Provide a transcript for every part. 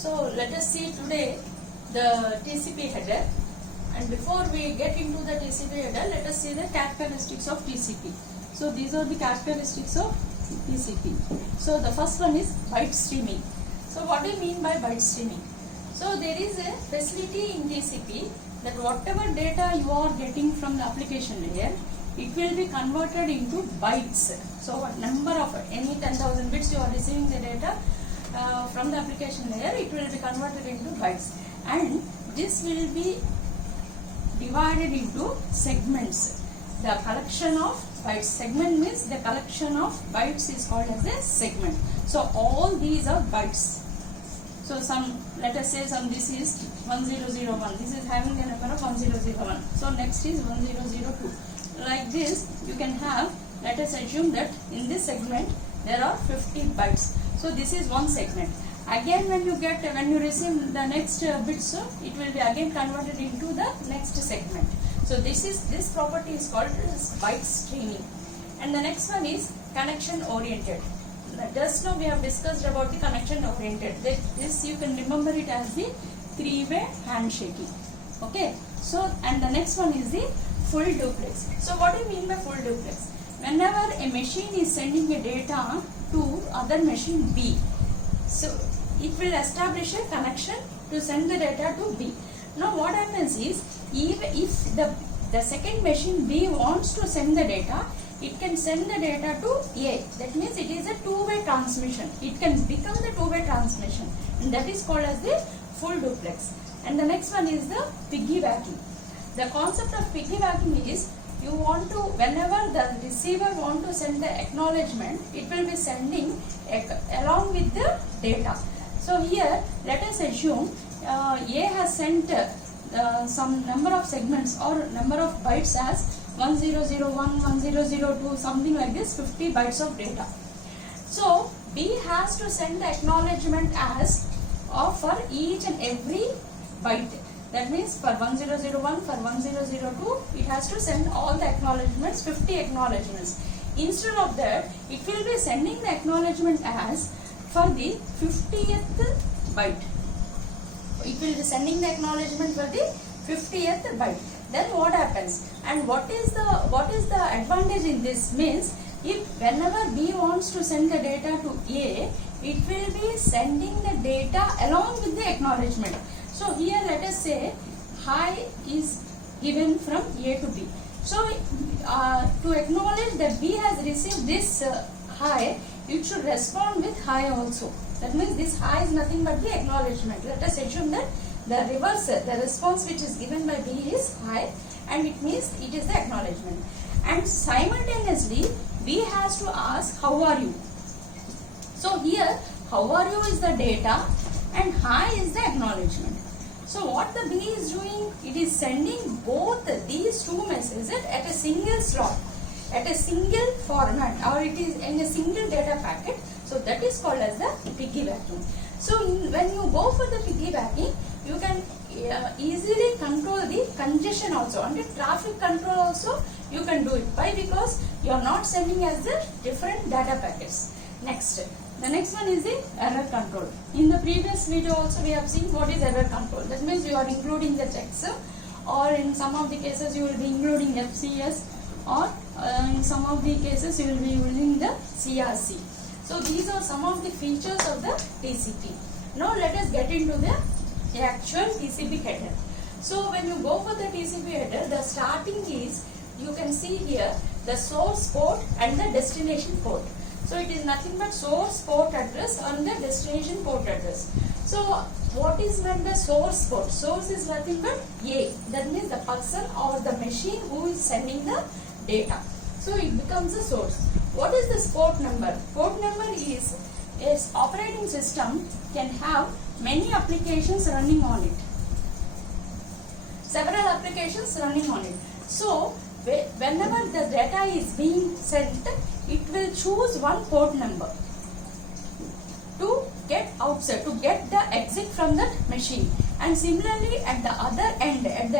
So let us see today the TCP header, and before we get into the TCP header, let us see the characteristics of TCP. So these are the characteristics of TCP. So the first one is byte streaming. So what do you mean by byte streaming? So there is a facility in TCP that whatever data you are getting from the application layer, it will be converted into bytes. So what number of any 10,000 bits you are receiving the data from the application layer, it will be converted into bytes, and this will be divided into segments. The collection of bytes, segment means the collection of bytes is called as a segment. So all these are bytes. So let us say this is 1001, this is having the number of 1001. So next is 1002. Like this you can have, let us assume that in this segment there are 50 bytes. So this is one segment. Again when you receive the next bits, it will be again converted into the next segment. So this property is called as byte streaming. And the next one is connection oriented. Just now we have discussed about the connection oriented. This you can remember it as the three-way handshaking. Okay. So and the next one is the full duplex. So what do you mean by full duplex? Whenever a machine is sending a data to other machine B, so it will establish a connection to send the data to B. Now what happens is, even if the second machine B wants to send the data, it can send the data to A. That means it is a two-way transmission. It can become the two-way transmission, and that is called as the full duplex. And the next one is the piggybacking. The concept of piggybacking is, you want to, whenever the receiver want to send the acknowledgement, it will be sending along with the data. So here let us assume A has sent some number of segments or number of bytes as 1001, 1002, something like this, 50 bytes of data. So B has to send the acknowledgement as for each and every byte. That means for 1001, for 1002, it has to send all the acknowledgements, 50 acknowledgements. Instead of that, it will be sending the acknowledgement as for the 50th byte. It will be sending the acknowledgement for the 50th byte. Then what happens? And what is the advantage in this means, if whenever B wants to send the data to A, it will be sending the data along with the acknowledgement. So here let us say hi is given from A to B. So to acknowledge that B has received this hi, it should respond with hi also. That means this hi is nothing but the acknowledgement. Let us assume that the reverse, the response which is given by B is hi, and it means it is the acknowledgement. And simultaneously B has to ask how are you. So here how are you is the data and hi is the acknowledgement. So what the B is doing, it is sending both these two messages at a single slot, at a single format, or it is in a single data packet. So that is called as the piggybacking. So when you go for the piggybacking, you can easily control the congestion also, and the traffic control also you can do it. Why? Because you are not sending as the different data packets. Next. The next one is the error control. In the previous video also we have seen what is error control. That means you are including the checksum, or in some of the cases you will be including FCS, or in some of the cases you will be using the CRC. So these are some of the features of the TCP. Now let us get into the actual TCP header. So when you go for the TCP header, the starting is, you can see here the source port and the destination port. So it is nothing but source port address and the destination port address. So what is meant the source port? Source is nothing but A. That means the person or the machine who is sending the data. So it becomes a source. What is this port number? Port number is operating system can have many applications running on it. Several applications running on it. So whenever the data is being sent, it will choose one port number to get outside, to get the exit from that machine. And similarly at the other end, at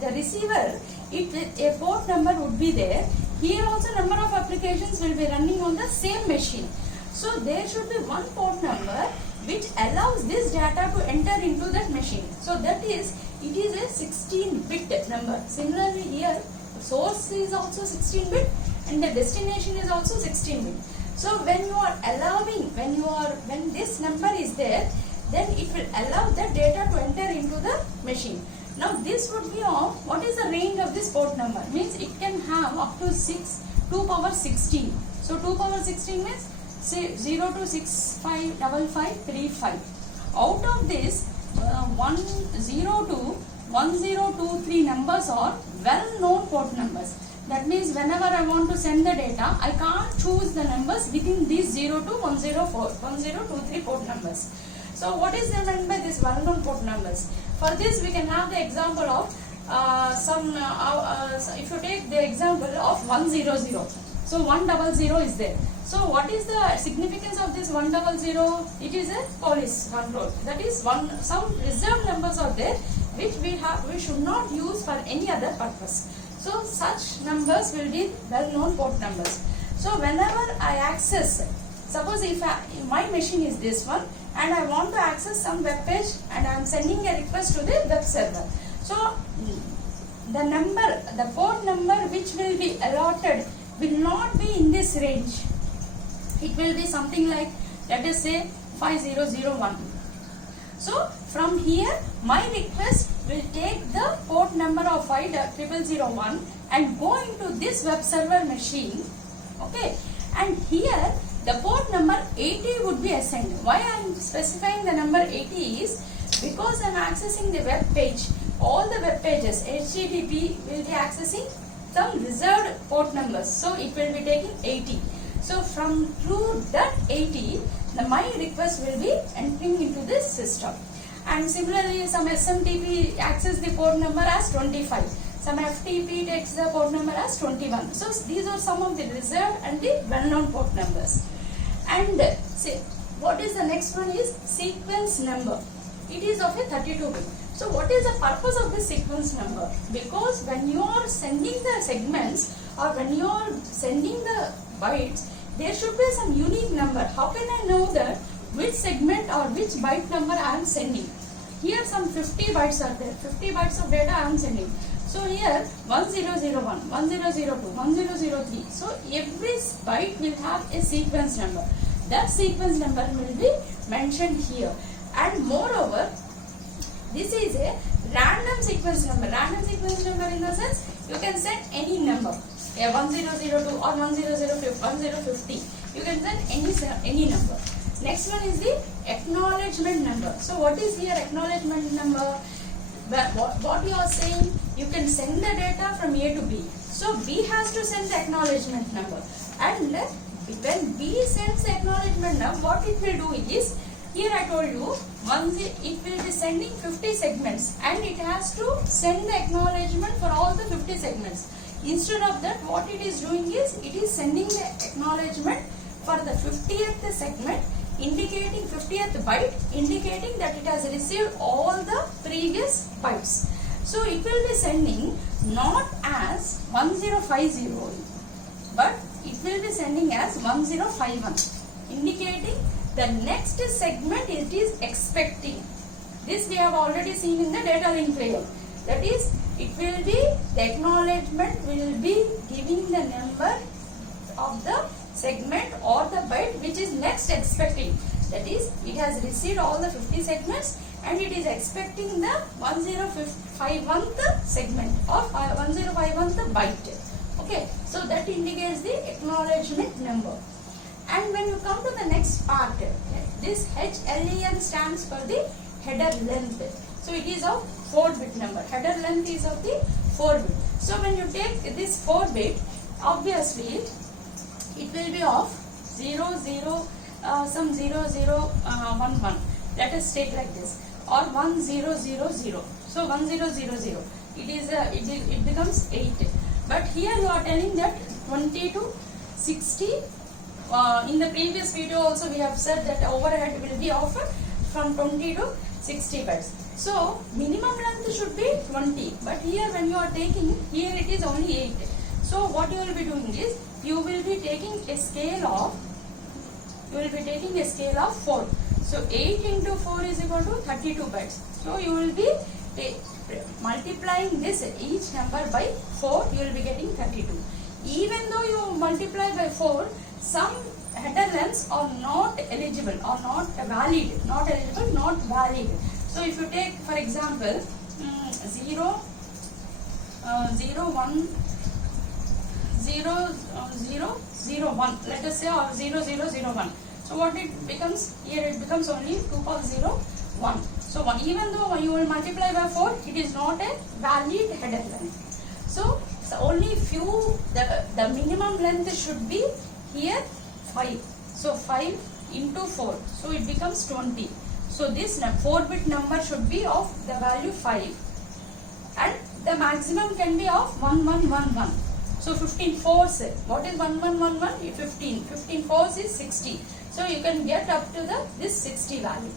the receiver, a port number would be there. Here also number of applications will be running on the same machine. So there should be one port number which allows this data to enter into that machine. So that is, it is a 16-bit number. Similarly here, source is also 16-bit and the destination is also 16-bit. So when you are allowing, when this number is there, then it will allow the data to enter into the machine. Now this would be of, what is the range of this port number? Means it can have up to 2 power 16. So 2 power 16 means say 0 to 655535. Out of this 10 to 1023 numbers are well known port numbers. That means whenever I want to send the data, I can't choose the numbers within these 0 to 1023 port numbers. So what is meant by this well known port numbers? For this we can have the example of if you take the example of 100. So 100 is there. So what is the significance of this 100? It is a police control. That is some reserved numbers are there which we should not use for any other purpose. So such numbers will be well known port numbers. So whenever I access, suppose if my machine is this one and I want to access some web page and I am sending a request to the web server. So the port number which will be allotted will not be in this range. It will be something like, let us say 5001. So from here my request will take the port number of 5001 and go into this web server machine. Okay, and here the port number 80 would be assigned. Why I am specifying the number 80 is because I am accessing the web page. All the web pages, HTTP will be accessing some reserved port numbers. So it will be taking 80. So from through that 80, my request will be entering into this system. And similarly, some SMTP access the port number as 25. Some FTP takes the port number as 21. So these are some of the reserved and the well-known port numbers. And what is the next one is sequence number. It is of a 32-bit. So what is the purpose of this sequence number? Because when you are sending the segments or when you are sending the bytes, there should be some unique number. How can I know that which segment or which byte number I am sending? Here some 50 bytes are there. 50 bytes of data I am sending. So here 1001, 1002, 1003. So every byte will have a sequence number. That sequence number will be mentioned here. And moreover, this is a random sequence number. Random sequence number in the sense you can send any number. 1002 or 1050. You can send any number. Next one is the acknowledgement number. So what is here acknowledgement number? What you are saying, you can send the data from A to B. So B has to send the acknowledgement number. And when B sends the acknowledgement number, what it will do is, here I told you, it will be sending 50 segments and it has to send the acknowledgement for all the 50 segments. Instead of that, what it is doing is, it is sending the acknowledgement for the 50th segment, indicating 50th byte, indicating that it has received all the previous bytes. So it will be sending not as 1050, but it will be sending as 1051, indicating the next segment it is expecting. This we have already seen in the data link layer. That is, it will be, the acknowledgement will be giving the number of the segment or the byte which is next expecting. That is, it has received all the 50 segments and it is expecting the 1051th segment or 1051th byte. Okay, so that indicates the acknowledgement number. And when you come to the next part, this HLEN stands for the header length. So it is of 4-bit number. Header length is of the 4-bit. So when you take this 4-bit, obviously it will be of 11. Let us take like this, or 1000. So 1000. It becomes 8. But here you are telling that 20 to 60. In the previous video also we have said that overhead will be of from 20 to 60 bytes. So minimum length should be 20, but here when you are taking, here it is only 8. So what you will be doing is, you will be taking a scale of 4. So 8 into 4 is equal to 32 bytes. So you will be multiplying this each number by 4, you will be getting 32. Even though you multiply by 4, some header lengths are not eligible or not valid. Not eligible, not valid. So if you take for example 0, 0, 1, 0, 0, 0, 1, let us say, or 0, 0, 0, 1. So what it becomes? Here it becomes only 2.01. So even though you will multiply by 4, it is not a valid header length. So only few, the minimum length should be here 5. So 5 into 4. So it becomes 20. So this 4-bit number should be of the value 5. And the maximum can be of 1111. So 15 fours, what is 1111? 15. 15 fours is 60. So you can get up to this 60 value.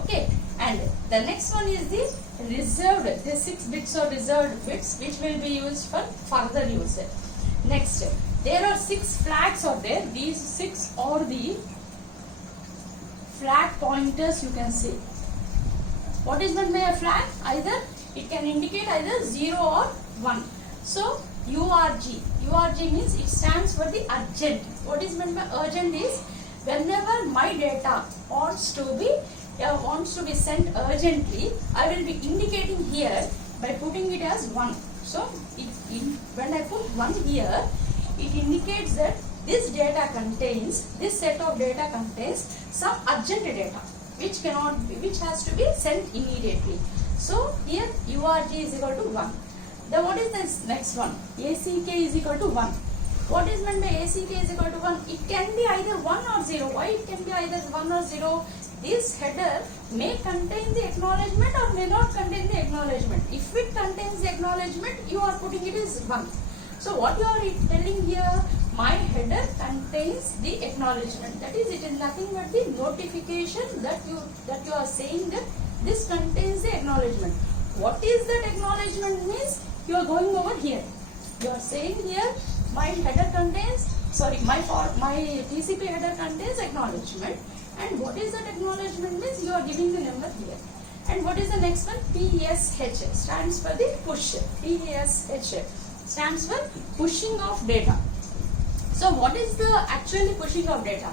Okay. And the next one is the reserved. The 6 bits are reserved bits which will be used for further use. Next, there are 6 flags are there. These 6 are the flag pointers, you can say. What is meant by a flag? Either it can indicate either 0 or 1. So URG means it stands for the urgent. What is meant by urgent is whenever my data wants to be sent urgently, I will be indicating here by putting it as 1. So when I put 1 here, it indicates that this set of data contains some urgent data which has to be sent immediately. So here URG is equal to 1. Then what is this next one? ACK is equal to 1. What is meant by ACK is equal to 1? It can be either 1 or 0. Why it can be either 1 or 0? This header may contain the acknowledgement or may not contain the acknowledgement. If it contains the acknowledgement, you are putting it as 1. So what you are telling here, my header contains the acknowledgement. That is, it is nothing but the notification that you are saying that this contains the acknowledgement. What is that acknowledgement means? You are going over here. You are saying here, my header contains, my TCP header contains acknowledgement. And what is that acknowledgement means? You are giving the number here. And what is the next one? PSH stands for the push. PSH stands for pushing of data. So what is the actually pushing of data?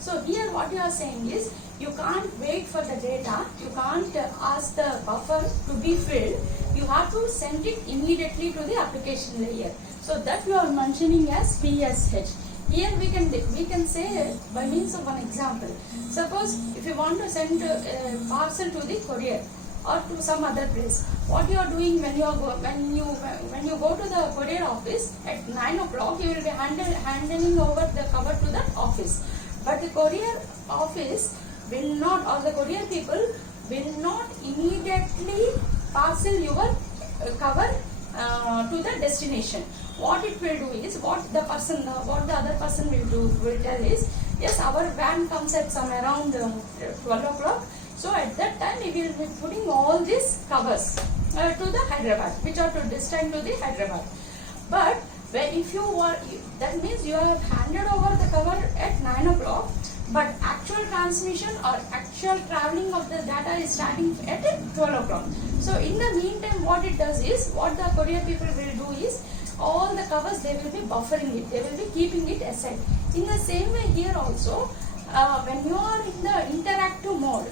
So here what you are saying is, you can't wait for the data, you can't ask the buffer to be filled, you have to send it immediately to the application layer. So that you are mentioning as PSH. Here we can say by means of one example. Suppose if you want to send a parcel to the courier or to some other place, what you are doing when you go to the courier office at 9 o'clock, you will be handing over the cover to that office. But the courier office will not, or the courier people will not immediately parcel your cover to the destination. What it will do is, what the other person will tell is, yes, our van comes at some around 12 o'clock. So at that time we will be putting all these covers to the Hyderabad, which are destined to the Hyderabad. But if that means you have handed over the cover at 9 o'clock, but actual transmission or actual traveling of the data is starting at 12 o'clock. So in the meantime, what it does is, what the courier people will do is, all the covers they will be buffering it, they will be keeping it aside. In the same way here also, when you are in the interactive mode,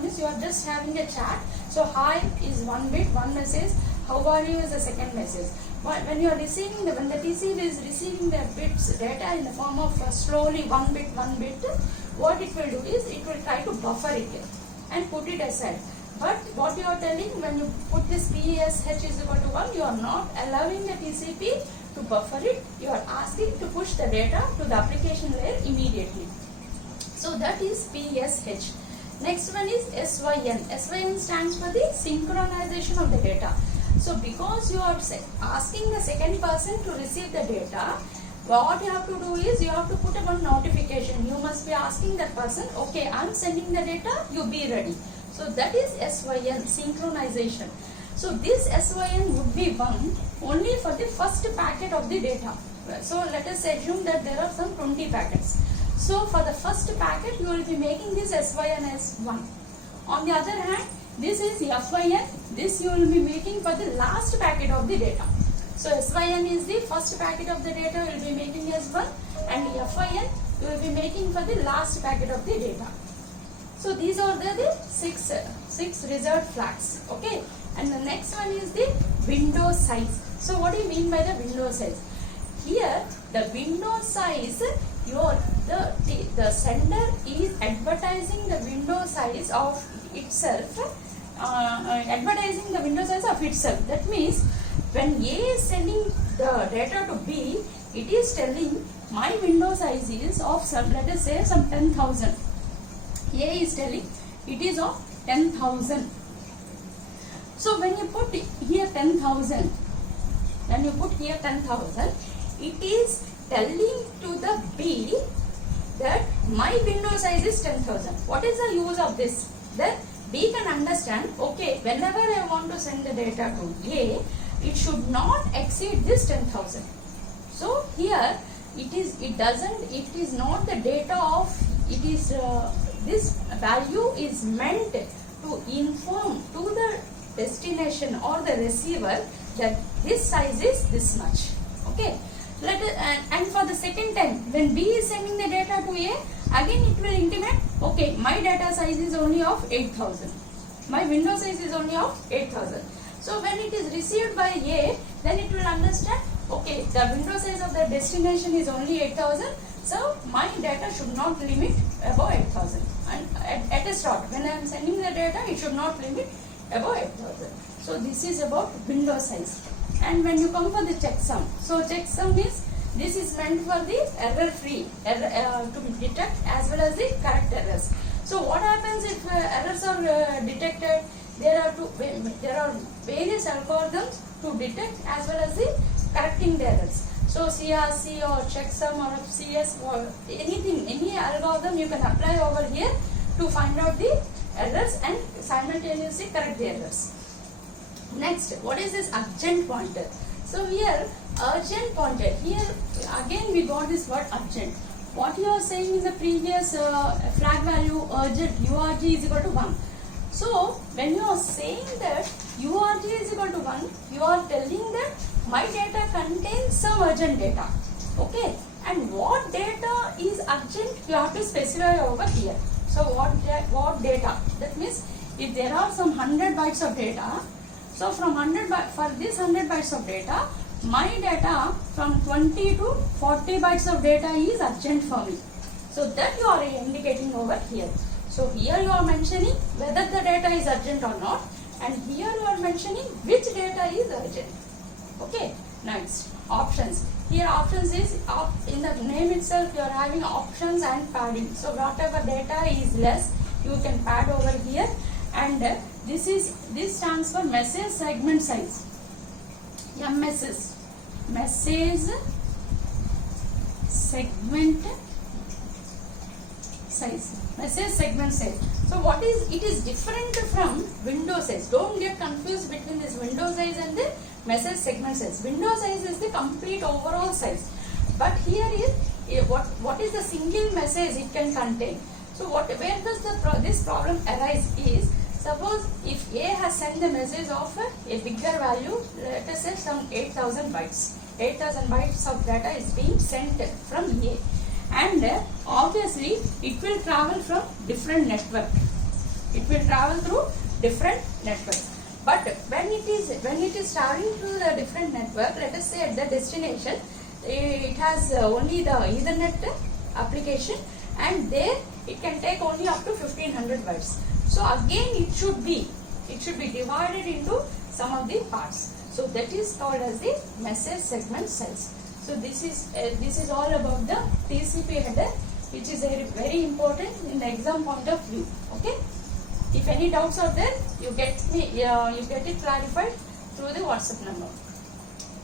means you are just having a chat. So hi is one bit, one message, how are you is the second message. When you are receiving when the TCP is receiving the bits data in the form of slowly one bit, what it will do is, it will try to buffer it and put it aside. But what you are telling, when you put this PSH is equal to 1, you are not allowing the TCP to buffer it, you are asking to push the data to the application layer immediately. So that is PSH. Next one is SYN. SYN stands for the synchronization of the data. So because you are asking the second person to receive the data, what you have to do is, you have to put one notification. You must be asking that person, okay, I am sending the data, you be ready. So that is SYN, synchronization. So this SYN would be one only for the first packet of the data. So let us assume that there are some 20 packets. So for the first packet, you will be making this SYN as 1. On the other hand, this is FYN. This you will be making for the last packet of the data. So SYN is the first packet of the data you will be making as 1, and FYN you will be making for the last packet of the data. So these are the six reserved flags. Okay, and the next one is the window size. So what do you mean by the window size? Here the window size, the sender is advertising the window size of itself. Advertising the window size of itself. That means when A is sending the data to B, it is telling my window size is of some, let us say some 10,000. A is telling it is of 10,000. So when you put here 10,000, it is telling to the B that my window size is 10,000. What is the use of this? That B can understand, okay, whenever I want to send the data to A, it should not exceed this 10,000. So here it is not the data of, it is this value is meant to inform to the destination or the receiver that this size is this much. Okay. And for the second time, when B is sending the data to A, again it will intimate, okay, my data size is only of 8,000. My window size is only of 8,000. So when it is received by A, then it will understand, okay, the window size of the destination is only 8,000. So my data should not limit above 8,000. And at a start, when I am sending the data, it should not limit above 8,000. So this is about window size. And when you come for the checksum, so checksum is, this is meant for the error-free, to detect as well as the correct errors. So what happens if errors are detected? There are various algorithms to detect as well as the correcting the errors. So CRC or checksum or CS or anything, any algorithm you can apply over here to find out the errors and simultaneously correct the errors. Next, what is this urgent pointer? So here, urgent pointer. Here again we got this word urgent. What you are saying in the previous flag value urgent URG is equal to 1. So when you are saying that URG is equal to 1, you are telling that my data contains some urgent data. Okay, and what data is urgent? You have to specify over here. So what data? That means if there are some 100 bytes of data. So from for this 100 bytes of data, my data from 20 to 40 bytes of data is urgent for me. So that you are indicating over here. So here you are mentioning whether the data is urgent or not, and here you are mentioning which data is urgent. Okay, next, options. Here options is, in the name itself you are having options and padding. So whatever data is less, you can pad over here, and this stands for message segment size. MSS, message segment size. Message segment size. So what is, it is different from window size. Don't get confused between this window size and the message segment size. Window size is the complete overall size, but here is what is the single message it can contain. So where does this problem arise is, suppose if A has sent the message of a bigger value, let us say some 8,000 bytes. 8,000 bytes of data is being sent from A, and obviously it will travel from different network. It will travel through different networks. But when it is traveling through the different network, let us say at the destination, it has only the Ethernet application, and there it can take only up to 1500 bytes. So again it should be divided into some of the parts. So that is called as the message segment size. So this is all about the TCP header, which is very important in the exam point of view. Okay. If any doubts are there, you get it clarified through the WhatsApp number.